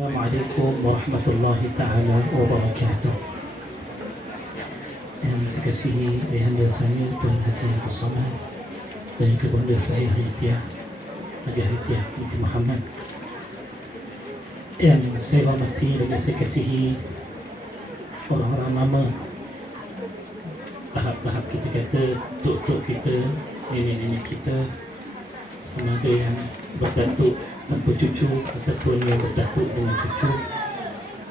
Assalamualaikum warahmatullahi taala wabarakatuh. Yang saya kasihi ayahanda saya Tuan Haji Abdul Samad dan juga bunda saya Hidayah Haji Hidayah binti Muhammad. Yang saya hormati dan saya kasihi orang-orang mama, tahap-tahap kita kata, tok-tok kita, nenek-nenek kita, sama ada yang berdatuk tanpa cucu ataupun yang berdatuk dengan cucu,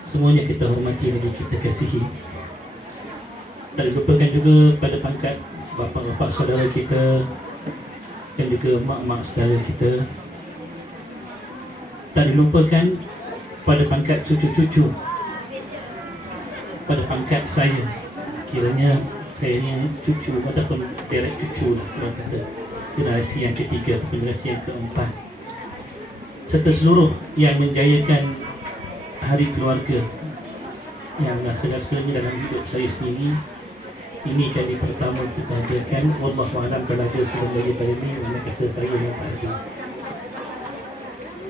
semuanya kita hormati dan kita kasihi. Tak dilupakan juga pada pangkat bapa-bapa saudara kita dan juga mak-mak saudara kita. Tak dilupakan pada pangkat cucu-cucu, pada pangkat saya, kiranya saya ni cucu ataupun derek cucu lah, orang kata generasi yang ketiga atau generasi yang keempat, serta seluruh yang menjayakan hari keluarga yang rasa-rasanya dalam hidup saya sendiri ini kali pertama kita adakan. Wallahualam kalau ada sebelum lagi pada ini, mana kata saya yang tak ada.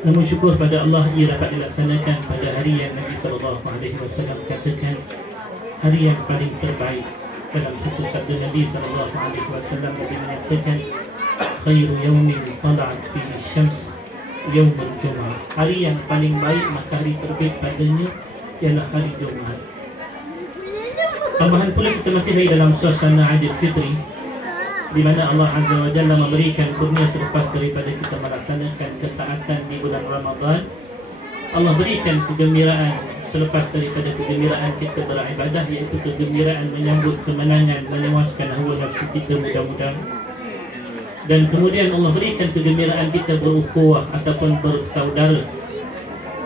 Namun syukur pada Allah ia dapat dilaksanakan pada hari yang Nabi SAW katakan hari yang paling terbaik. Dalam satu sabda Nabi SAW Nabi menyatakan khairu yawmin tala'at fihi syams yaumul Jumaat. Hari yang paling baik matahari terbit padanya ialah hari Jumaat. Tambahan pula kita masih lagi dalam suasana Aidil Fitri, di mana Allah Azza wa Jalla memberikan kurnia selepas daripada kita melaksanakan ketaatan di bulan Ramadan. Allah berikan kegembiraan selepas daripada kegembiraan kita beribadah, iaitu kegembiraan menyambut kemenangan melewaskan hawa nafsu kita mudah-mudahan. Dan kemudian Allah berikan kegembiraan kita berukhuwah ataupun bersaudara,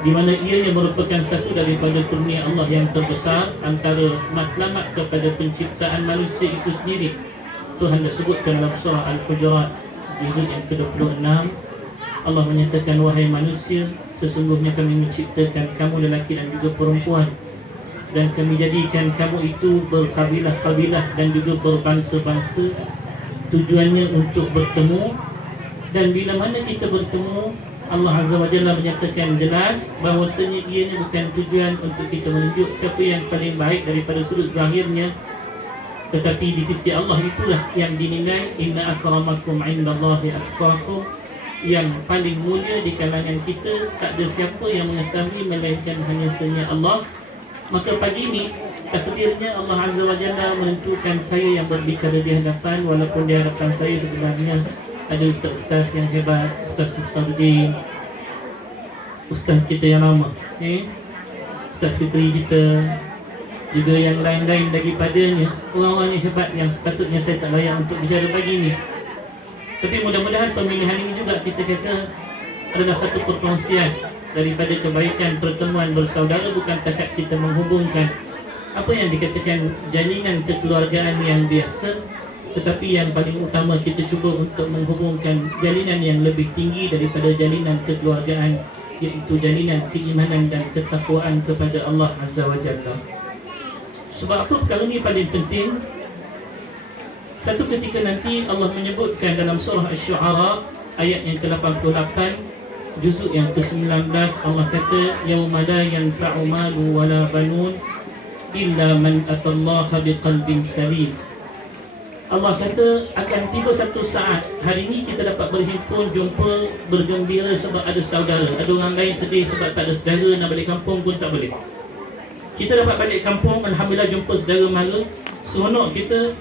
di mana ianya merupakan satu daripada kurnia Allah yang terbesar. Antara matlamat kepada penciptaan manusia itu sendiri, Tuhan disebutkan dalam surah Al-Hujurat juzuk yang ke-26. Allah menyatakan, wahai manusia, sesungguhnya kami menciptakan kamu lelaki dan juga perempuan, dan kami jadikan kamu itu berkabilah-kabilah dan juga berbangsa-bangsa, tujuannya untuk bertemu. Dan bila mana kita bertemu, Allah Azza wa Jalla menyatakan jelas bahawasanya ianya bukan tujuan untuk kita menunjuk siapa yang paling baik daripada sudut zahirnya, tetapi di sisi Allah itulah yang dinilai. Inna akramakum indallahi atqakum, yang paling mulia di kalangan kita tak ada siapa yang mengetahui melainkan hanya sanya Allah. Maka pagi ini takdirnya Allah Azza wa Jalla menentukan saya yang berbicara di hadapan, walaupun di hadapan saya sebenarnya ada ustaz-ustaz yang hebat, Ustaz Mustaudin, ustaz kita yang lama, Ustaz Fitri kita, juga yang lain-lain daripadanya, orang-orang yang hebat yang sepatutnya saya tak layak untuk bicara pagi ini. Tapi mudah-mudahan pemilihan ini juga kita kata adalah satu perkongsian daripada kebaikan pertemuan bersaudara, bukan takat kita menghubungkan apa yang dikatakan jalinan kekeluargaan yang biasa, tetapi yang paling utama kita cuba untuk menghubungkan jalinan yang lebih tinggi daripada jalinan kekeluargaan, iaitu jalinan keimanan dan ketakwaan kepada Allah Azza wa Jalla. Sebab apa perkara ini paling penting? Satu ketika nanti Allah menyebutkan dalam surah Asy-Syu'ara ayat yang ke-88 juzuk yang ke-19, Allah kata yauma la yanfa'u malu wala banun illa man atallaha biqalbin salim. Allah kata akan tiba satu saat, hari ini kita dapat berhimpun, jumpa, bergembira sebab ada saudara. Ada orang lain sedih sebab tak ada saudara, nak balik kampung pun tak boleh. Kita dapat balik kampung, alhamdulillah jumpa saudara mara. Seronok kita,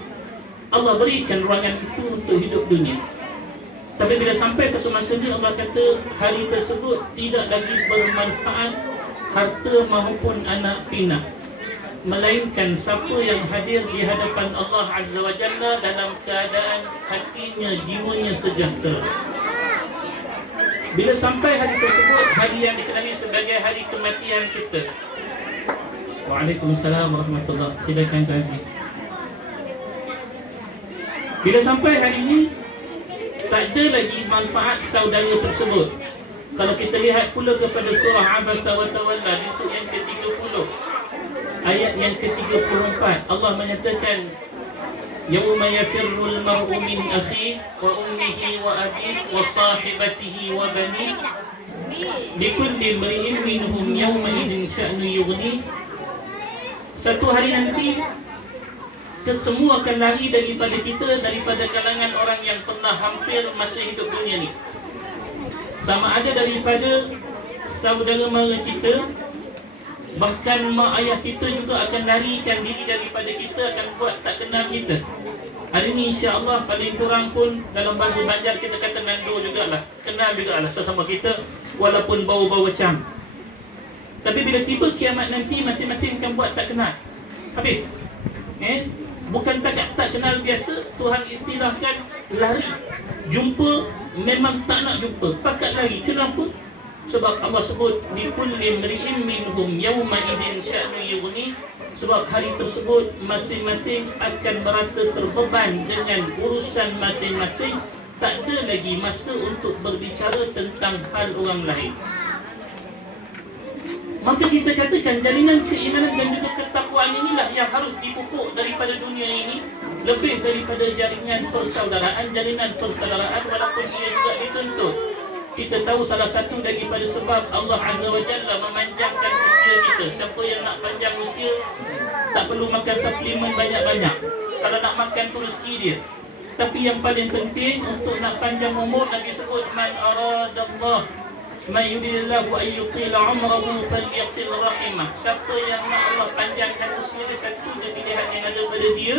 Allah berikan ruangan itu untuk hidup dunia. Tapi bila sampai satu masa ni, Allah kata hari tersebut tidak lagi bermanfaat harta maupun anak pinak, melainkan siapa yang hadir di hadapan Allah Azza wa Jalla dalam keadaan hatinya, jiwanya sejahtera. Bila sampai hari tersebut, hari yang dikenali sebagai hari kematian kita. Waalaikumsalam warahmatullahi wabarakatuh. Silakan Tuan Haji. Bila sampai hari ini, tak ada lagi manfaat saudara tersebut. Kalau kita lihat pula kepada surah Abasa wa Tawalla juzuk yang ke-30 ayat yang ke-34, Allah menyatakan yauma yafirrul mar'u min akhihi wa ummihi wa abihi wa sahibatihi wa banihi likulli imri'in minhum yawma idzin sya'nu yughni. Satu hari nanti kesemua akan lari daripada kita, daripada kalangan orang yang pernah hampir masih hidup dunia ni. Sama ada daripada saudara mara kita, bahkan mak ayah kita juga akan larikan diri daripada kita, akan buat tak kenal kita. Hari ni insya-Allah paling kurang pun dalam bahasa Banjar kita kata nando jugalah, kenal jugalah sesama kita walaupun bau-bau macam. Tapi bila tiba kiamat nanti, masing-masing akan buat tak kenal. Habis. Bukan tak kenal biasa, Tuhan istilahkan lari. Jumpa memang tak nak jumpa, pakat lari. Kenapa? Sebab Allah sebut likulli imri'in minhum yawma idzin sya'nu yughni. Sebab hari tersebut masing-masing akan merasa terbeban dengan urusan masing-masing, tak ada lagi masa untuk berbicara tentang hal orang lain. Maka kita katakan jalinan keimanan dan juga ketakwaan inilah yang harus dipupuk daripada dunia ini, lebih daripada jaringan persaudaraan, jalinan persaudaraan walaupun ia juga dituntut. Kita tahu salah satu daripada sebab Allah Azza wa Jalla memanjangkan usia kita. Siapa yang nak panjang usia tak perlu makan suplemen banyak-banyak. Kalau nak makan tu rezeki dia. Tapi yang paling penting untuk nak panjang umur, Nabi sebut man aradallah man yuridillahu an yuqila umrahu falyasil rahimah. Siapa yang nak Allah panjangkan usia dia, satu je pilihan yang ada pada dia,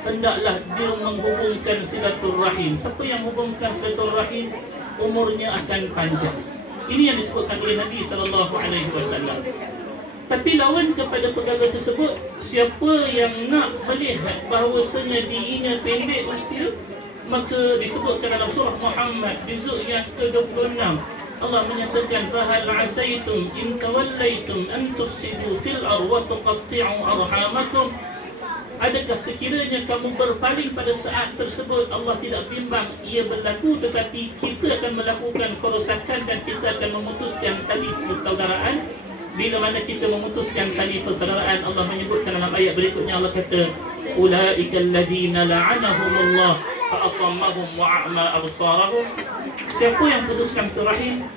hendaklah dia menghubungkan silaturahim. Siapa yang menghubungkan silaturahim, umurnya akan panjang. Ini yang disebutkan oleh Nabi SAW. Tapi lawan kepada perkara tersebut, siapa yang nak melihat bahawasanya dirinya pendek usia, maka disebutkan dalam surah Muhammad juzuk yang ke-26, Allah menyatakan fahal asaitum in tawallaitum an tufsidu fil ardh wa tuqatti'u arhamakum. Adakah sekiranya kamu berpaling pada saat tersebut, Allah tidak bimbang ia berlaku, tetapi kita akan melakukan kerosakan dan kita akan memutuskan tali persaudaraan. Bila mana kita memutuskan tali persaudaraan, Allah menyebutkan dalam ayat berikutnya, Allah kata ulaika alladhina la'anahumullah fa asammahum wa a'ma absarahum. Siapa yang putuskan rahim,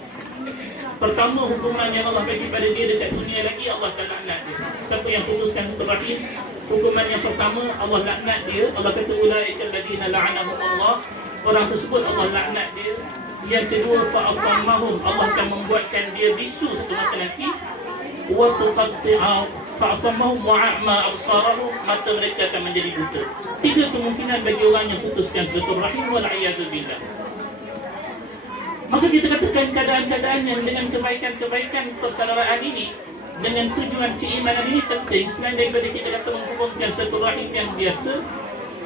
pertama hukuman yang Allah bagi pada dia dekat dunia lagi, Allah akan laknat dia. Siapa yang putuskan rahim, hukuman yang pertama Allah laknat dia. Allah kata ulaika alladhina la'anahumullah, orang tersebut Allah laknat dia. Yang kedua fa asammahum, Allah akan membuatkan dia bisu satu masa nanti. Wa tuqatti'u fa asammahum wa a'ma absarahum, mata mereka akan menjadi buta. Tiga kemungkinan bagi orang yang putuskan silaturahim, wal a'yadu billah. Maka kita katakan keadaan-keadaan yang dengan kebaikan-kebaikan persaudaraan ini, dengan tujuan keimanan ini penting, selain daripada kita kata menghubungkan silaturahim yang biasa,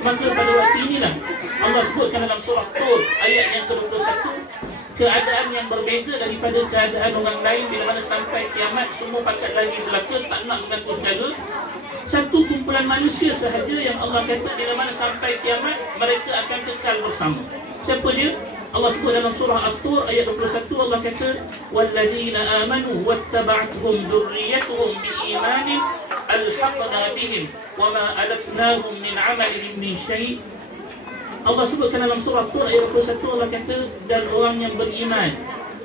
maka pada waktu inilah Allah sebutkan dalam surah Tur ayat yang ke-21, keadaan yang berbeza daripada keadaan orang lain. Bila mana sampai kiamat, semua pakat lagi belaka, tak nak mengaku saudara. Satu kumpulan manusia sahaja yang Allah kata bila mana sampai kiamat mereka akan kekal bersama. Siapa dia? Allah sebut dalam surah At-Tur ayat 21, Allah kata walladzina amanu wattaba'athum dzurriyyatuhum biimanin alhaqna bihim wama alatnahum min 'amalihim min syai'. Allah sebutkan dalam surah Tur ayat 21, Allah kata dan orang yang beriman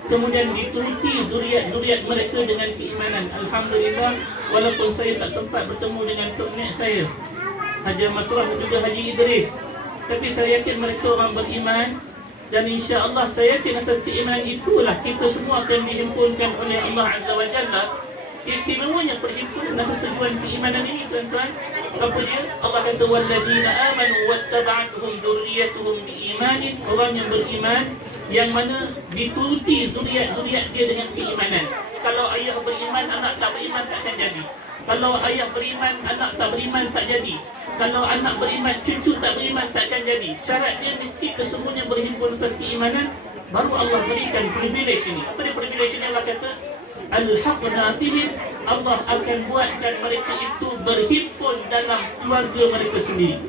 kemudian dituruti zuriat-zuriat mereka dengan keimanan. Alhamdulillah, walaupun saya tak sempat bertemu dengan tok nek saya Haji Masrah dan juga Haji Idris, tapi saya yakin mereka orang beriman. Dan insya-Allah saya yakin atas keimanan itulah kita semua akan dihimpunkan oleh Allah Azza wa Jalla. Istimewanya perhimpunan atas tujuan keimanan ini, tuan-tuan. Apa dia? Allah kata walladzina amanu wattaba'athum dzurriyyatuhum biimanin, orang yang beriman yang mana dituruti zuriat-zuriat dia dengan keimanan. Kalau ayah beriman, anak tak beriman takkan jadi. Kalau ayah beriman, anak tak beriman tak jadi. Kalau anak beriman, cucu tak beriman takkan jadi. Syarat dia mesti kesemuanya berhimpun atas keimanan, baru Allah berikan privilege ini. Apa dia privilege ini? Allah kata alhaqna bihim, Allah akan buatkan mereka itu berhimpun dalam keluarga mereka sendiri.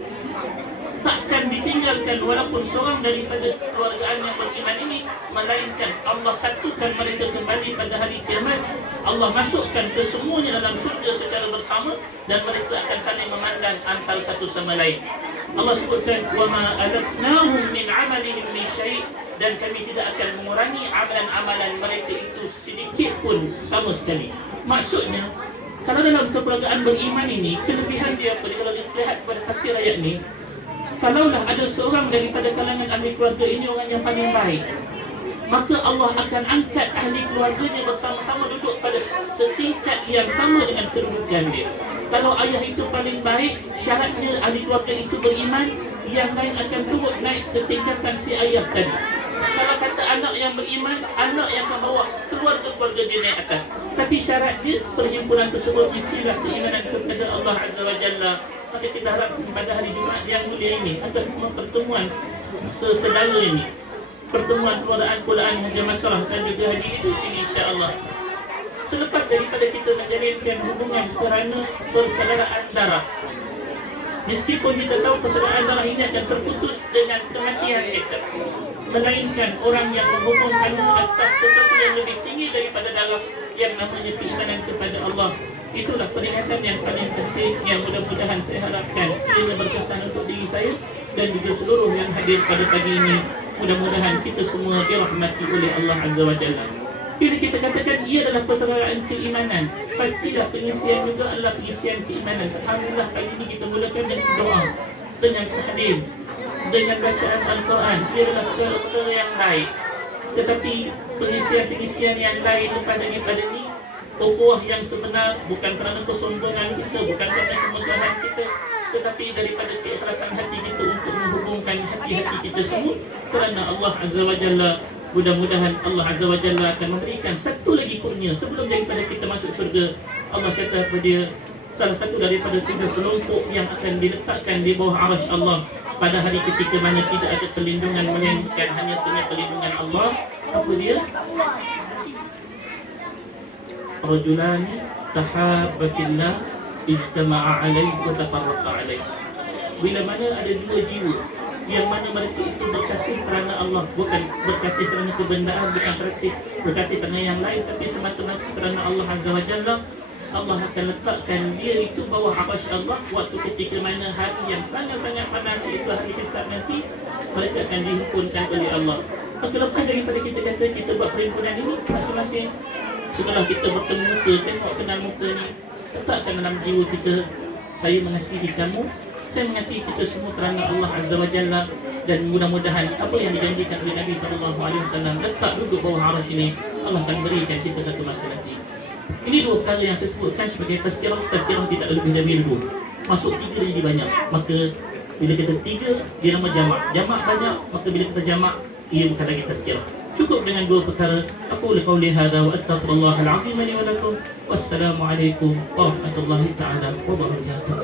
takkan ditinggalkan walaupun seorang daripada kekeluargaan yang beriman ini, melainkan Allah satukan mereka kembali pada hari kiamat. Allah masukkan kesemuanya dalam surga secara bersama dan mereka akan saling memandang antara satu sama lain. Allah sebutkan wama alatnahum min amalihim min syai', dan kami tidak akan mengurangi amalan-amalan mereka itu sedikit pun sama sekali. Maksudnya, kalau dalam kekeluargaan beriman ini, kelebihan dia apa? Kalau kita lihat pada tafsir ayat ni, kalaulah ada seorang daripada kalangan ahli keluarga ini orang yang paling baik, maka Allah akan angkat ahli keluarganya bersama-sama duduk pada setingkat yang sama dengan kedudukan dia. Kalau ayah itu paling baik, syaratnya ahli keluarga itu beriman, yang lain akan turut naik ke tingkatan si ayah tadi. Kalau kata anak yang beriman, anak yang akan bawa keluarga-keluarga dia naik atas. Tapi syarat dia, perhimpunan tersebut mestilah keimanan kepada Allah Azza wa Jalla. Maka kita harap pada hari Jumaat yang mulia ini, atas semua pertemuan sesedara ini, pertemuan keluargaan Haji Masrah dan juga Haji itu sini, insya-Allah, selepas daripada kita menjalinkan hubungan kerana persaudaraan darah, meskipun kita tahu persaudaraan darah ini akan terputus dengan kematian kita, melainkan orang yang menghubungkanmu atas sesuatu yang lebih tinggi daripada darah, yang namanya keimanan kepada Allah. Itulah peringatan yang paling penting yang mudah-mudahan saya harapkan ia berkesan untuk diri saya dan juga seluruh yang hadir pada pagi ini. Mudah-mudahan kita semua dirahmati oleh Allah Azza wa Jalla. Bila kita katakan ia adalah persaudaraan keimanan, pastilah pengisian juga adalah pengisian keimanan. Alhamdulillah kali ini kita mulakan dengan doa, dengan tahlil, dengan bacaan Al-Quran. Ia adalah perkara yang baik. Tetapi pengisian-pengisian yang lain lepas daripada ini, ukhuwah yang sebenar, bukan kerana kesombongan kita, bukan kerana kemegahan kita, tetapi daripada keikhlasan hati kita untuk menghubungkan hati-hati kita semua kerana Allah Azza wa Jalla. Mudah-mudahan Allah Azza wa Jalla akan memberikan satu lagi kurnia sebelum daripada kita masuk surga. Allah kata kepada salah satu daripada 3 penumpuk yang akan diletakkan di bawah arasy Allah pada hari ketika mana tidak ada perlindungan melainkan hanya senya perlindungan Allah. Apa dia? Rajulani tahabba fillah ijtama'a alaihi wa tafarraqa alaihi. Bila mana ada 2 jiwa yang mana mereka itu berkasih kerana Allah, bukan berkasih kerana kebendaan, bukan berkasih kerana yang lain, tapi semata-mata kerana Allah Azza wa Jalla, Allah akan letakkan dia itu bawah arasy Allah waktu ketika mana hari yang sangat-sangat panas itu hari hisab nanti, mereka akan dihimpunkan oleh Allah. Maka lepas daripada kita kata kita buat perhimpunan ini, masing-masing setelah kita bertemu muka, tengok kenal muka ni, letakkan dalam jiwa kita, saya mengasihi kamu, saya mengasihi kita semua kerana Allah Azza wa Jalla. Dan mudah-mudahan apa yang dijanjikan oleh Nabi SAW letak duduk bawah arasy ini, Allah akan berikan kita satu masa nanti. Ini 2 perkara yang saya sebutkan sebagai tazkirah. Tazkirah tidak lebih dari 2. Masuk 3 jadi banyak. Maka bila kita 3, dia nama jamak. Jamak banyak, maka bila kita jamak, ia bukan lagi tazkirah. Cukup dengan 2 perkara. Aqulu qawli hadza wa astaghfirullahal azim li wa lakum. Wassalamualaikum warahmatullahi taala wabarakatuh.